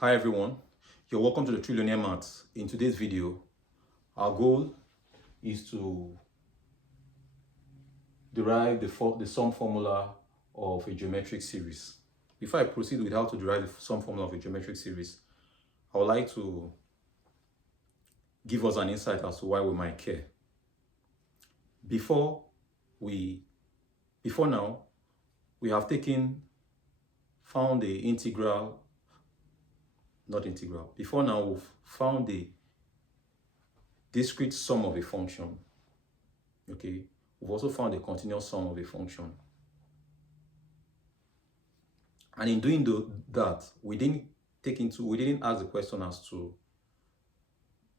Hi everyone, you're welcome to the Trillionaire Maths. In today's video, our goal is to derive the sum formula of a geometric series. Before I proceed with how to derive the sum formula of a geometric series, I would like to give us an insight as to why we might care. Before now, we have found the integral, not integral. Before now, we've found the discrete sum of a function. Okay, we've also found the continuous sum of a function. And in doing that, we didn't ask the question as to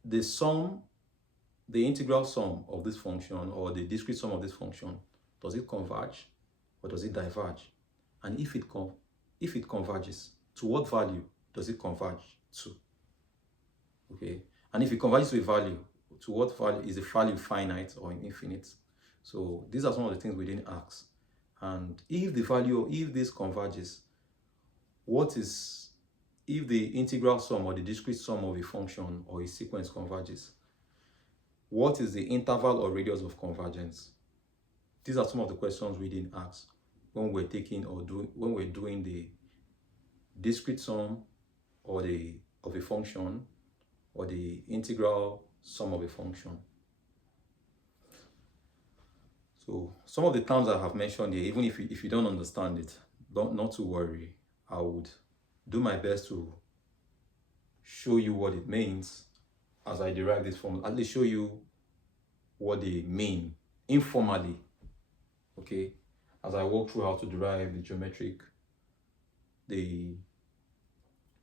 the integral sum of this function or the discrete sum of this function. Does it converge or does it diverge? And if it converges, to what value does it converge to? Okay, and if it converges to a value, to what value? Is the value finite or infinite? So these are some of the things we didn't ask. And if this converges, if the integral sum or the discrete sum of a function or a sequence converges, what is the interval or radius of convergence? These are some of the questions we didn't ask when we're doing the discrete sum of a function or the integral sum of a function. So some of the terms I have mentioned here, even if you don't understand it, not to worry. I would do my best to show you what it means as I derive this formula. At least show you what they mean informally. Okay, as I walk through how to derive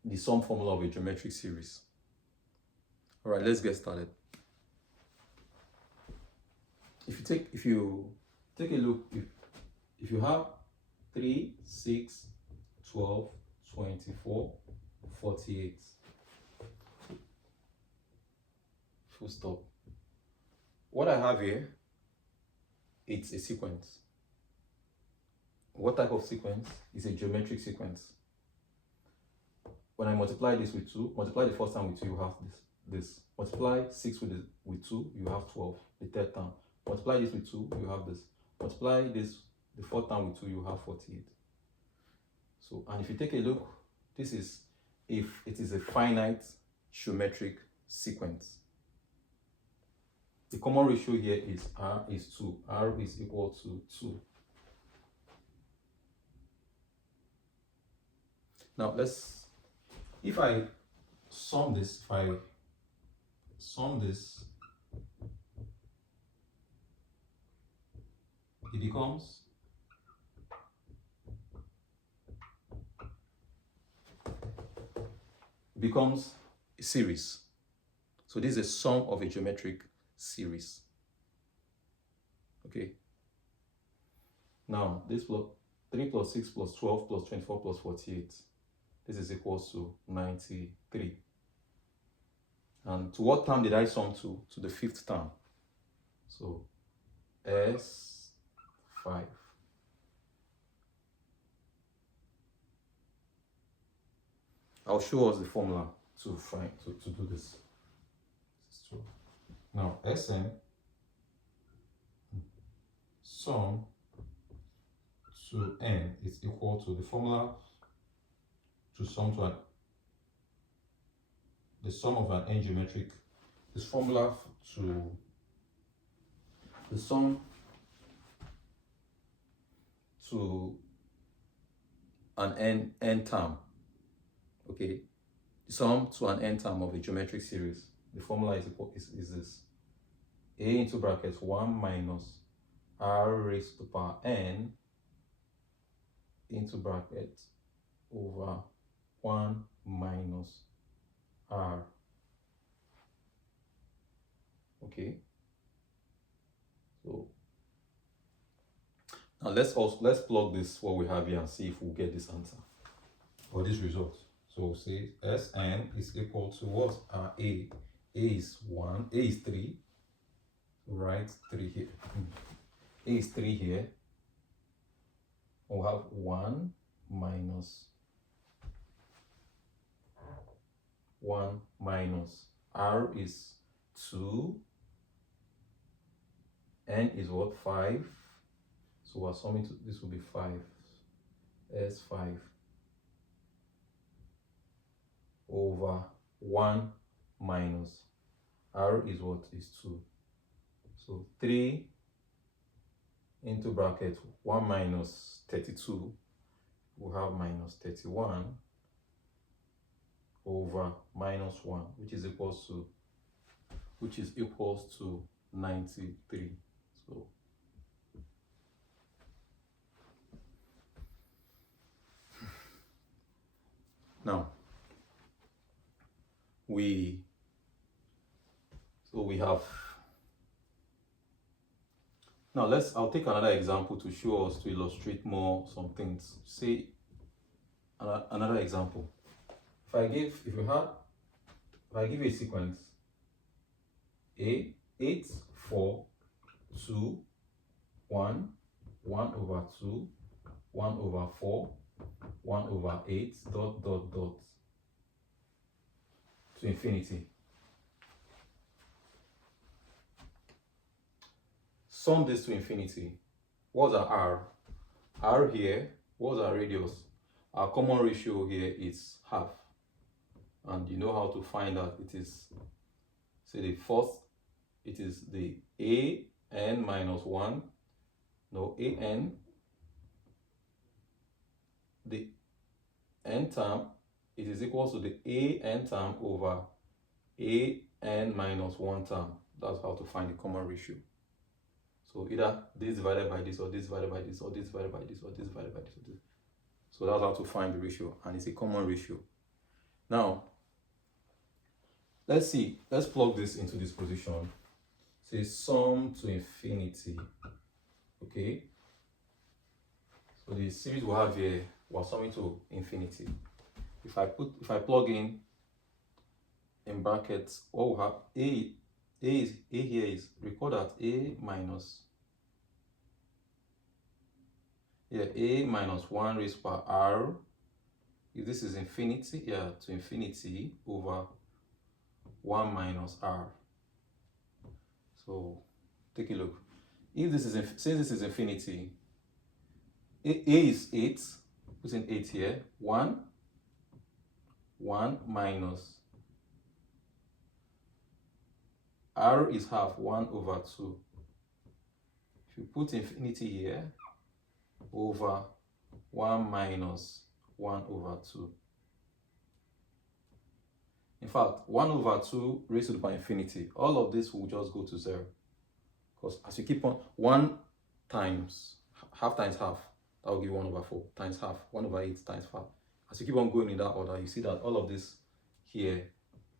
the sum formula of a geometric series. All right, let's get started. If you take a look, if you have 3, 6, 12, 24, 48, full stop. What I have here, it's a sequence. What type of sequence? Is a geometric sequence. When I multiply this with 2, multiply the first time with 2, you have this. Multiply 6 with 2, you have 12, the third time. Multiply this with 2, you have this. Multiply this the fourth time with 2, you have 48. So, and if you take a look, this is if it is a finite geometric sequence. The common ratio here is R is 2. R is equal to 2. Now if I sum this, it becomes a series. So this is a sum of a geometric series. Okay. Now this 3 plus 6 plus 12 plus 24 plus 48. This is equal to 93. And to what term did I sum to? To the fifth term. So S5. I'll show us the formula to do this. Now Sm sum to n is equal to the formula to sum to the sum of an n geometric. This formula to the sum to an n term. Okay, the sum to an n term of a geometric series. The formula is this: a into brackets 1 minus r raised to the power n into bracket over 1 minus r. Okay, so now let's plug this what we have here and see if we'll get this answer or this result. So say Sn is equal to what? A is 1, A is 3, right? 3 here. A is 3 here. We'll have 1 minus 1 minus r is 2, n is what, 5. So we're summing to, this will be 5, s5 over 1 minus r is what, is 2. So 3 into bracket 1 minus 32, we'll have minus 31 over minus 1, which is equals to 93. So now we have, now I'll take another example to show us, to illustrate more some things. Say another example. If I give you a sequence A, 8, 4, 2, 1, 1 over 2, 1 over 4, 1 over 8, dot, dot, dot, to infinity. Sum this to infinity. What's our r? R here, what's our radius? Our common ratio here is half. And you know how to find that. It is, say the first, it is the an minus 1, no, an, the n term, it is equal to the an term over an minus 1 term. That's how to find the common ratio. So either this divided by this, or this divided by this, or this divided by this, or this divided by this, or this. So that's how to find the ratio, and it's a common ratio. Now, let's plug this into this position. Say sum to infinity. Okay. So the series we have here, we're summing to infinity. If I plug in brackets, what we have, a here is, record that a minus minus 1 raised by r, if this is infinity, to infinity, over 1 minus r. So take a look. If this is, since this is infinity, a is 8, put in 8 here, 1 minus r is half, 1 over 2. If you put infinity here, over 1 minus 1 over 2. In fact, 1 over 2 raised to the power infinity, all of this will just go to 0. Because as you keep on, 1 times half times half, that will give 1 over 4 times half, 1 over 8 times half. As you keep on going in that order, you see that all of this here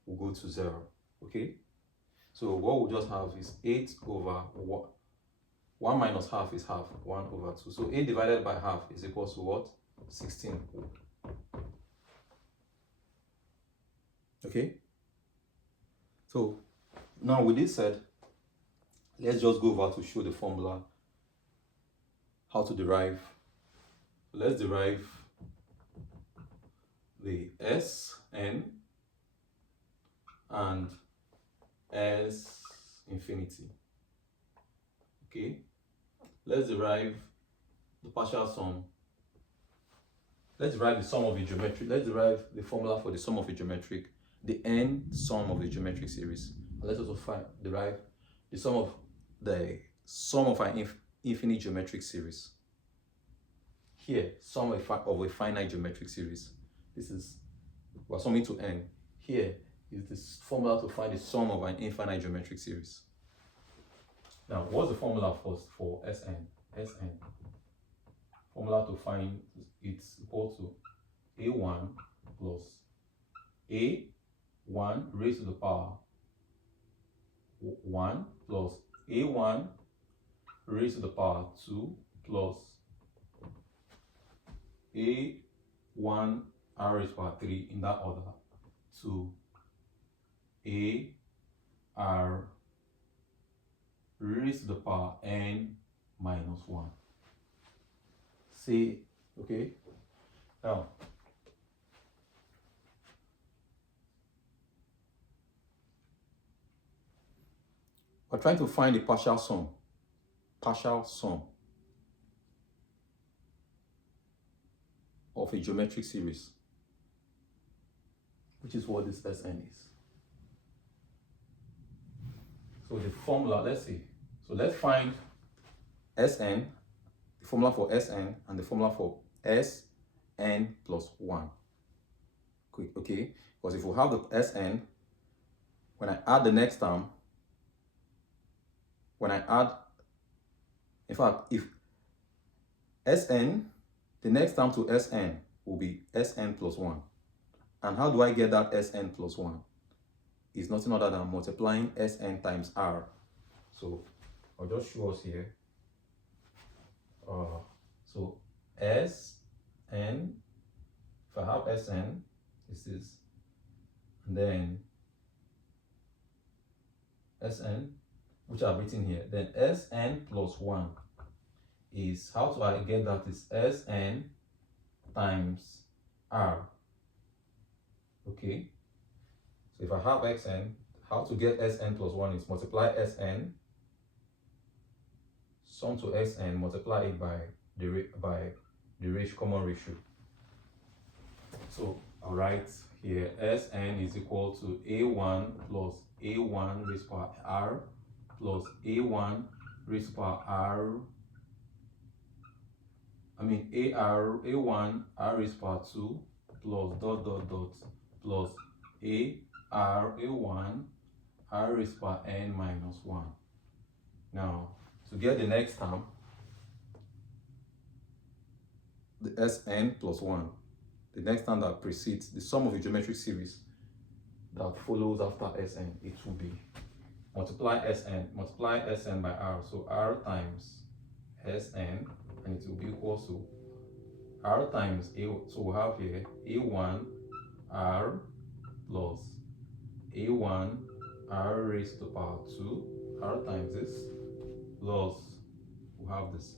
will go to 0. Okay? So what we'll just have is 8 over 1 minus half is half, 1 over 2. So 8 divided by half is equal to what? 16. Okay? So now with this said, let's just go over to show the formula, how to derive. Let's derive the Sn and S infinity. Okay, let's derive the partial sum. Let's derive the sum of a geometric. Let's derive the formula for the sum of a geometric, the n sum of a geometric series. And let's also derive the sum of an infinite geometric series. Here, sum of a finite geometric series. This is, we're summing to n. Here is this formula to find the sum of an infinite geometric series. Now, what's the formula first for Sn? Sn. Formula to find, it's equal to a1 plus a1 raised to the power 1 plus a1 raised to the power 2 plus a1 r raised to the power 3, in that order, to a r raised to the power n minus 1. See, okay? Now, We're trying to find the partial sum of a geometric series, which is what this Sn is. So the formula, let's see. So let's find Sn, the formula for Sn, and the formula for Sn plus 1. Quick, okay? Because if we have the Sn, when I add the next term, in fact, if Sn, the next term to Sn will be Sn plus 1. And how do I get that Sn plus 1? It's nothing other than multiplying Sn times R. So I'll just show us here. So Sn, if I have Sn, this is, and then Sn, which I've written here, then Sn plus 1 is, how do I get that? Is Sn times R. Okay, so if I have Xn, how to get Sn plus 1 is multiply Sn, sum to Sn, multiply it by the common ratio. So I'll write here Sn is equal to A1 plus A1 raised to power R plus A1 raised to power R, A1 R raised to power 2 plus dot dot dot plus A1 R raised to power n minus 1. Now, to get the next term, the Sn plus 1, the next term that precedes the sum of a geometric series that follows after Sn, it will be multiply Sn by R. So R times Sn, and it will be equal to R times A. So we have here A1 R plus A1 R raised to power 2, R times this, plus we have this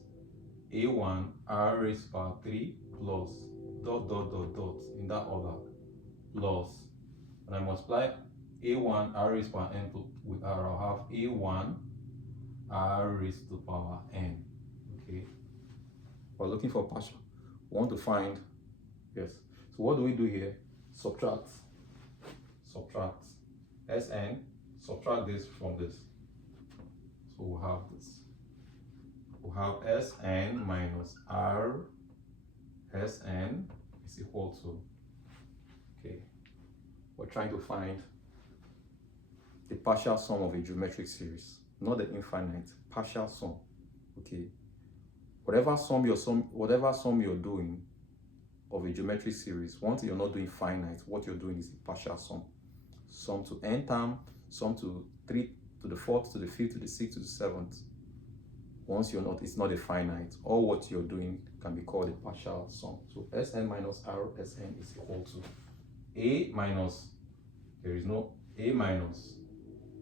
A1 R raised to power 3 plus dot dot dot dot in that order, plus when I multiply A1 R raised to power n with R, I'll have A1 R raised to power n. Okay, we're looking for partial. We want to find, yes. So what do we do here? Subtract Sn, subtract this from this. So we'll have this. We'll have Sn minus R Sn is equal to, okay, we're trying to find the partial sum of a geometric series, not the infinite, partial sum. Okay, whatever sum you're doing of a geometric series, once you're not doing finite, what you're doing is a partial sum. Sum to n term, sum to 3 to the 4th to the 5th to the 6th to the 7th. Once it's not a finite, all what you're doing can be called a partial sum. So Sn minus R Sn is equal to A minus, there is no A minus,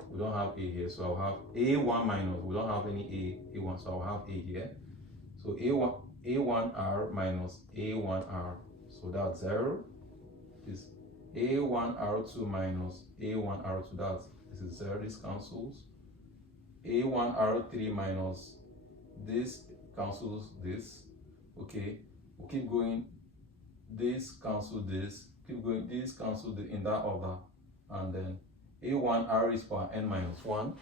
we don't have A here, so I'll have A1 minus, we don't have any A1, so I'll have A here. So A1R minus A1R, so that's 0. This A1R2 minus A1R2, this is 0, this cancels. A1R3 minus this cancels this. Okay, we'll keep going, this cancel this, keep going, this cancel the in that order, and then A1 R is power n minus 1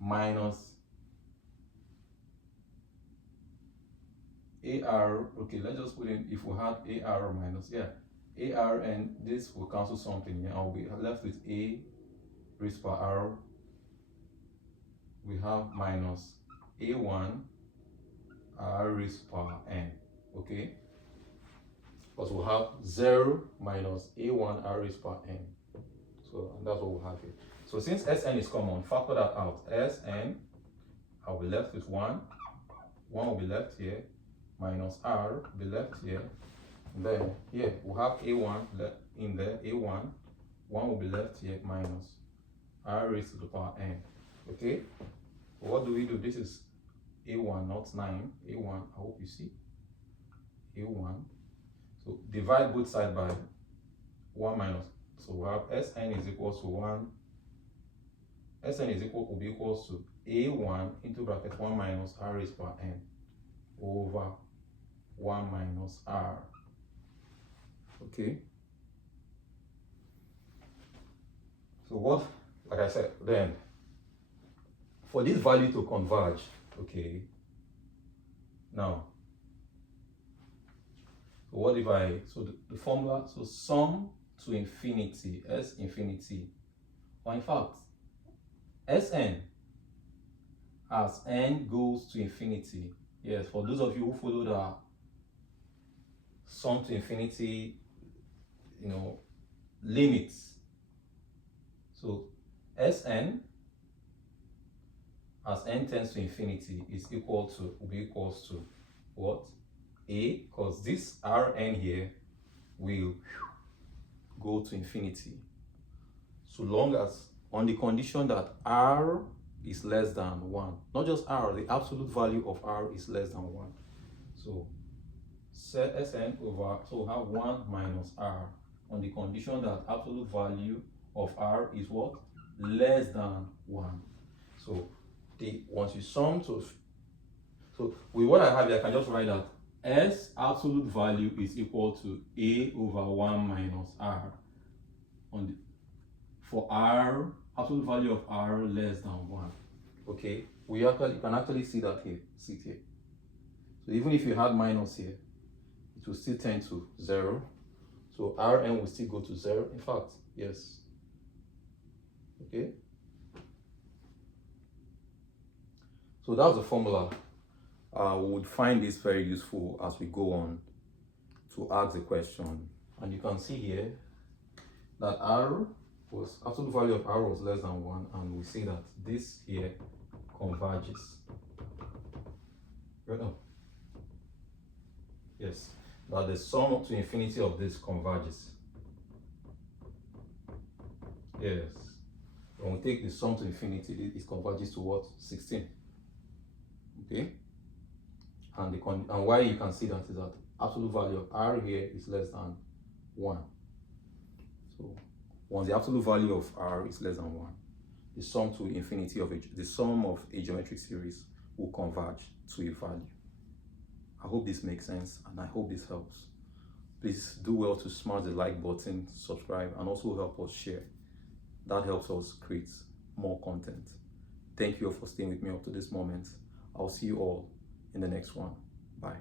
minus AR. Okay, let's just put in, if we had AR minus, AR, and this will cancel something here. I'll be left with A raised power R. We have minus A1 R raised power n. Okay, because we'll have 0 minus A1 R raised power n. So that's what we'll have here. So since Sn is common, factor that out. Sn, I'll be left with 1. 1 will be left here, minus R will be left here. And then here we'll have A1 in there, A1. 1 will be left here, minus R raised to the power n. Okay, what do we do? This is A1, not 9. A1, I hope you see. A1. So divide both sides by 1 minus. So we have Sn is equal to 1 Sn is will be equals to a1 into bracket 1 minus r raised to power n over 1 minus r. Okay. So what, like I said, then for this value to converge, okay, now, so what if so the formula, so sum to infinity, s infinity, or in fact, Sn as n goes to infinity. Yes, for those of you who follow the sum to infinity, limits. So Sn as n tends to infinity will be equals to what? A, because this Rn here will go to infinity. So long as, on the condition that R is less than 1. Not just R, the absolute value of R is less than 1. So set Sn over, so we have 1 minus R on the condition that absolute value of R is what? Less than 1. So once you sum to, so with what I have here, I can just write that S absolute value is equal to A over 1 minus R for R, absolute value of R less than 1. Okay, you can actually see that here, see here. So even if you had minus here, it will still tend to 0. So Rn will still go to 0. In fact, yes. Okay. So that's the formula. We would find this very useful as we go on to ask the question. And you can see here that absolute value of R was less than 1, and we see that this here converges. Right now. Yes, that the sum to infinity of this converges. Yes. When we take the sum to infinity, it converges to what? 16. Okay. And why you can see that is that absolute value of R here is less than 1. So once the absolute value of R is less than 1, the sum to infinity of the sum of a geometric series will converge to a value. I hope this makes sense, and I hope this helps. Please do well to smash the like button, subscribe, and also help us share. That helps us create more content. Thank you all for staying with me up to this moment. I'll see you all in the next one. Bye.